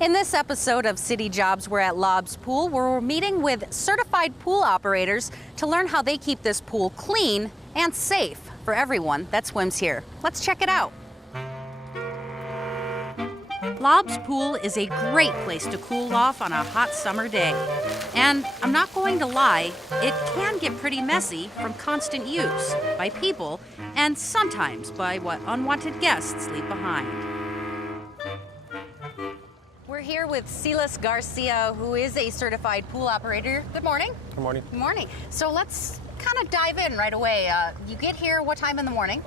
In this episode of City Jobs, we're at Lob's Pool, where we're meeting with certified pool operators to learn how they keep this pool clean and safe for everyone that swims here. Let's check it out. Lob's Pool is a great place to cool off on a hot summer day. And I'm not going to lie, it can get pretty messy from constant use by people and sometimes by what unwanted guests leave behind. We're here with Silas Garcia, who is a certified pool operator. Good morning. Good morning. Good morning. So let's kind of dive in right away. You get here what time in the morning?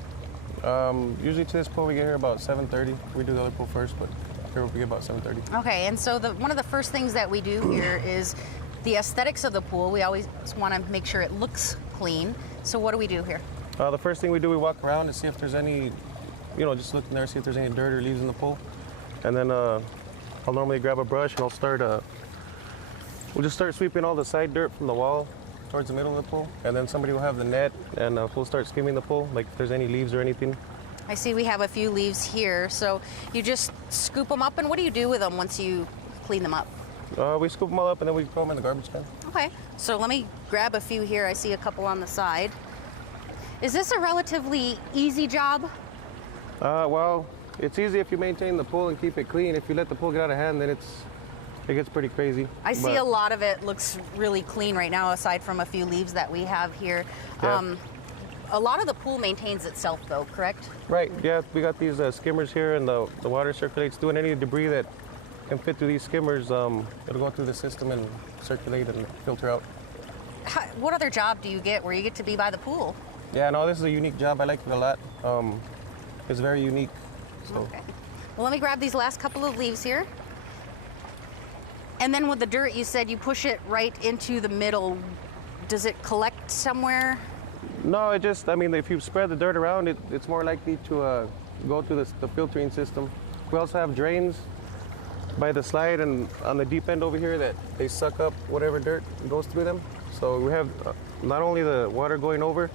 Usually to this pool we get here about 7:30. We do the other pool first, but here we get about 7:30. Okay, and so one of the first things that we do here is the aesthetics of the pool. We always want to make sure it looks clean. So what do we do here? The first thing we do, we walk around to see if there's any, just look in there, see if there's any dirt or leaves in the pool. And then I'll normally grab a brush and I'll start, we'll just start sweeping all the side dirt from the wall towards the middle of the pool. And then somebody will have the net and we'll start skimming the pool, like if there's any leaves or anything. I see we have a few leaves here. So you just scoop them up, and what do you do with them once you clean them up? We scoop them all up and then we throw them in the garbage can. Okay, so let me grab a few here. I see a couple on the side. Is this a relatively easy job? Well, it's easy if you maintain the pool and keep it clean. If you let the pool get out of hand, then it gets pretty crazy. I see a lot of it looks really clean right now, aside from a few leaves that we have here. Yeah. A lot of the pool maintains itself though, correct? Right, yeah, we got these skimmers here and the water circulates through, and any debris that can fit through these skimmers, it'll go through the system and circulate and filter out. What other job do you get where you get to be by the pool? Yeah, no, this is a unique job. I like it a lot. It's very unique. So. Okay. Well, let me grab these last couple of leaves here. And then with the dirt, you said you push it right into the middle. Does it collect somewhere? No, if you spread the dirt around, it's more likely to go through the filtering system. We also have drains by the slide and on the deep end over here that they suck up whatever dirt goes through them. So we have not only the water going over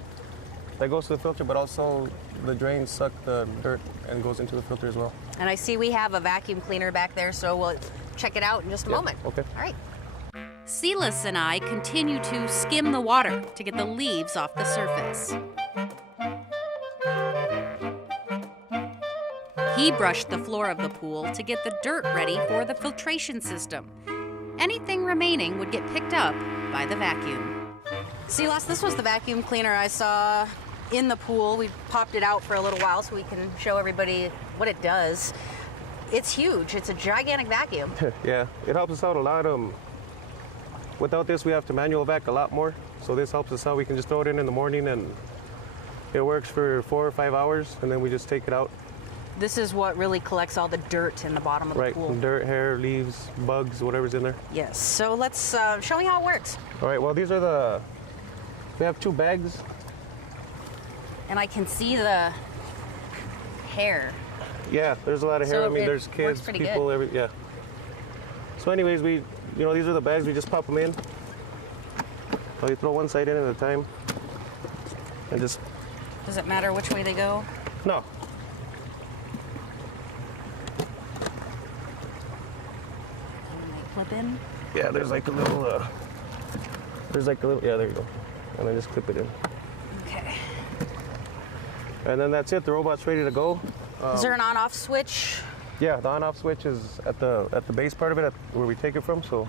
that goes to the filter, but also the drains suck the dirt and goes into the filter as well. And I see we have a vacuum cleaner back there, so we'll check it out in just a moment. Okay. All right. Silas and I continue to skim the water to get the leaves off the surface. He brushed the floor of the pool to get the dirt ready for the filtration system. Anything remaining would get picked up by the vacuum. Silas, this was the vacuum cleaner I saw in the pool. We popped it out for a little while so we can show everybody what it does. It's huge. It's a gigantic vacuum. Yeah, it helps us out a lot. Without this, we have to manual vac a lot more. So this helps us out. We can just throw it in the morning and it works for 4 or 5 hours, and then we just take it out. This is what really collects all the dirt in the bottom of the pool. Right, dirt, hair, leaves, bugs, whatever's in there. Yes, so let's show me how it works. All right, well, these are we have 2 bags. And I can see the hair. Yeah, there's a lot of hair. So there's kids, people, yeah. So anyways, these are the bags. We just pop them in. So you throw one side in at a time. And just... Does it matter which way they go? No. And they clip in? Yeah, there's like a little, yeah, there you go. And then just clip it in. Okay. And then that's it. The robot's ready to go. Is there an on-off switch? Yeah, the on-off switch is at the base part of it, where we take it from. So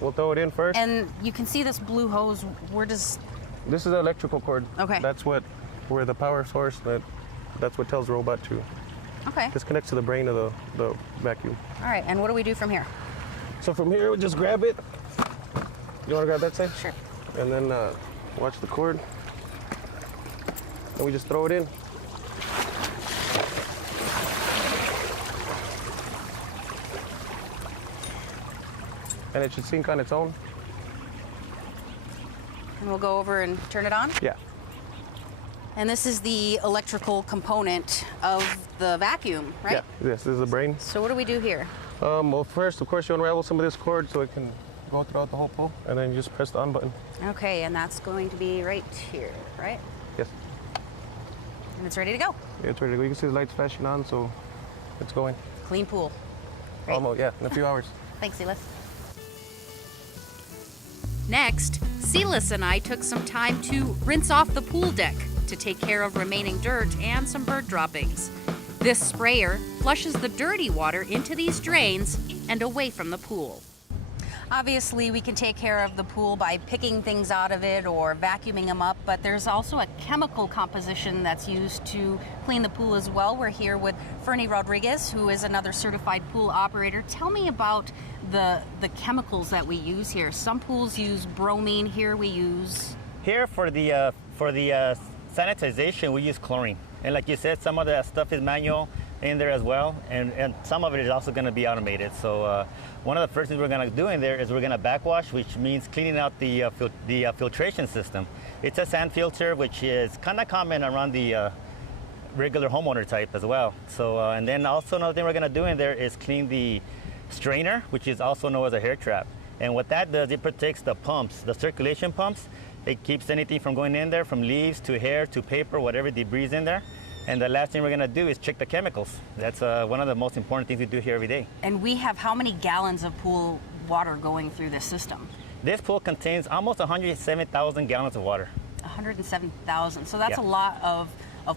we'll throw it in first. And you can see this blue hose. Where does... This is the electrical cord. Okay. That's where the power source, that's what tells the robot to. Okay. This connects to the brain of the vacuum. All right, and what do we do from here? So from here, we just grab it. You want to grab that side? Sure. And then watch the cord. And we just throw it in. And it should sink on its own. And we'll go over and turn it on? Yeah. And this is the electrical component of the vacuum, right? Yeah, this is the brain. So what do we do here? Well, first, of course, you unravel some of this cord so it can go throughout the whole pool, and then you just press the on button. Okay, and that's going to be right here, right? Yes. And it's ready to go. Yeah, it's ready to go. You can see the lights flashing on, so it's going. Clean pool. Almost, yeah, in a few hours. Thanks, Silas. Next, Silas and I took some time to rinse off the pool deck to take care of remaining dirt and some bird droppings. This sprayer flushes the dirty water into these drains and away from the pool. Obviously, we can take care of the pool by picking things out of it or vacuuming them up, but there's also a chemical composition that's used to clean the pool as well. We're here with Fernie Rodriguez, who is another certified pool operator. Tell me about the chemicals that we use here. Some pools use bromine. Here we use... Here for the sanitization, we use chlorine. And like you said, some of the stuff is manual in there as well, and some of it is also going to be automated. So one of the first things we're going to do in there is we're going to backwash, which means cleaning out the filtration system. It's a sand filter, which is kind of common around the regular homeowner type as well. So and then also another thing we're going to do in there is clean the strainer, which is also known as a hair trap. And what that does, it protects the pumps, the circulation pumps. It keeps anything from going in there, from leaves to hair to paper, whatever debris is in there. And the last thing we're going to do is check the chemicals. That's one of the most important things we do here every day. And we have how many gallons of pool water going through this system? This pool contains almost 107,000 gallons of water. 107,000. So that's a lot of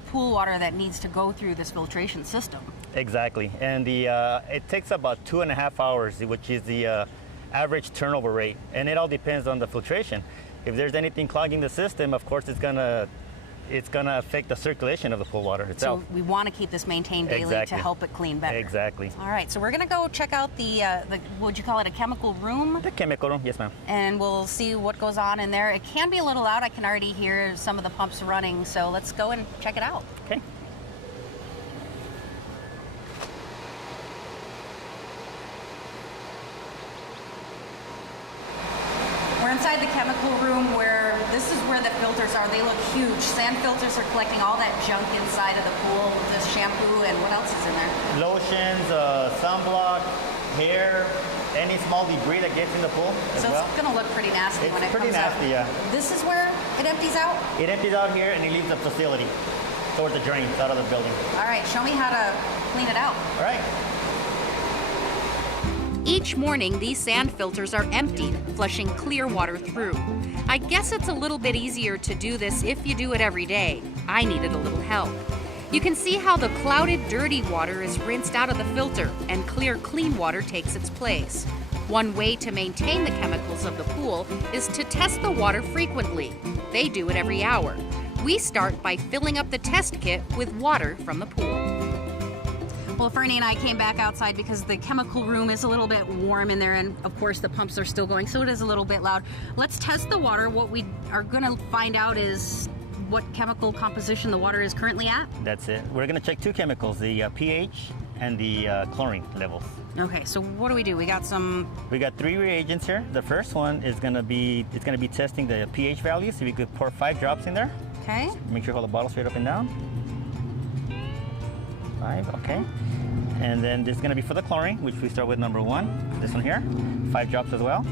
pool water that needs to go through this filtration system. Exactly. And it takes about 2.5 hours, which is the average turnover rate. And it all depends on the filtration. If there's anything clogging the system, of course, it's gonna affect the circulation of the pool water itself. So we want to keep this maintained daily to help it clean better. Exactly. All right, so we're going to go check out the would you call it a chemical room? The chemical room, yes, ma'am. And we'll see what goes on in there. It can be a little loud. I can already hear some of the pumps running, so let's go and check it out. Okay. We're inside the chemical room where this is where the filters are. They look huge. Sand filters are collecting all that junk inside of the pool. This shampoo and what else is in there? Lotions, sunblock, hair, any small debris that gets in the pool as well. It's going to look pretty nasty when it comes out. It's pretty nasty, yeah. This is where it empties out? It empties out here and it leaves the facility towards the drains out of the building. All right, show me how to clean it out. All right. Each morning, these sand filters are emptied, flushing clear water through. I guess it's a little bit easier to do this if you do it every day. I needed a little help. You can see how the clouded, dirty water is rinsed out of the filter and clear, clean water takes its place. One way to maintain the chemicals of the pool is to test the water frequently. They do it every hour. We start by filling up the test kit with water from the pool. Well, Fernie and I came back outside because the chemical room is a little bit warm in there, and of course the pumps are still going, so it is a little bit loud. Let's test the water. What we are going to find out is what chemical composition the water is currently at. That's it. We're going to check two chemicals, the pH and the chlorine levels. Okay, so what do? We got 3 reagents here. The first one is going to be testing the pH value, so we could pour 5 drops in there. Okay. Make sure you hold the bottle straight up and down. 5, okay. And then this is going to be for the chlorine, which we start with number 1. This one here, 5 drops as well.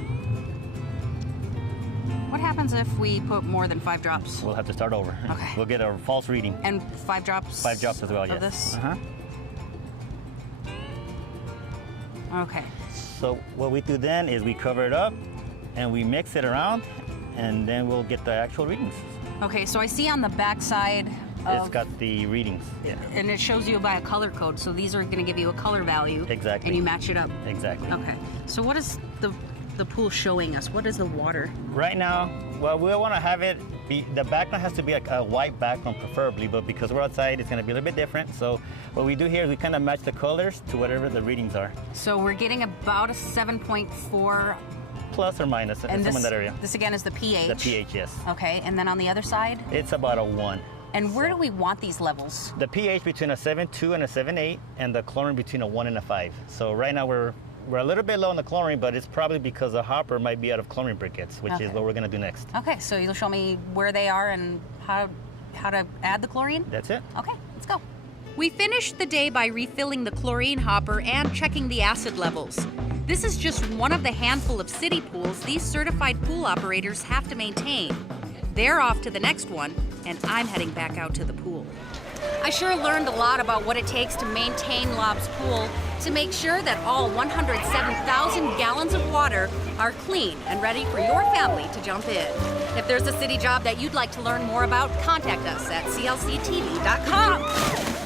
What happens if we put more than 5 drops? We'll have to start over. Okay. We'll get a false reading. And 5 drops? 5 drops as well, yes. Of this? Uh-huh. Okay. So what we do then is we cover it up and we mix it around, and then we'll get the actual readings. Okay, so I see on the back side it's got the readings. Yeah. And it shows you by a color code, so these are going to give you a color value. Exactly. And you match it up. Exactly. Okay. So what is the pool showing us? What is the water? Right now, well, we want to have it be, the background has to be like a white background preferably, but because we're outside, it's going to be a little bit different. So what we do here is we kind of match the colors to whatever the readings are. So we're getting about a 7.4. Plus or minus, and somewhere in that area. This again is the pH? The pH, yes. Okay, and then on the other side? It's about a 1. And where do we want these levels? The pH between a 7.2 and a 7.8, and the chlorine between a 1 and a 5. So right now we're a little bit low on the chlorine, but it's probably because the hopper might be out of chlorine briquettes, which is what we're going to do next. Okay, so you'll show me where they are and how to add the chlorine? That's it. Okay, let's go. We finished the day by refilling the chlorine hopper and checking the acid levels. This is just one of the handful of city pools these certified pool operators have to maintain. They're off to the next one, and I'm heading back out to the pool. I sure learned a lot about what it takes to maintain Lob's pool to make sure that all 107,000 gallons of water are clean and ready for your family to jump in. If there's a city job that you'd like to learn more about, contact us at clctv.com.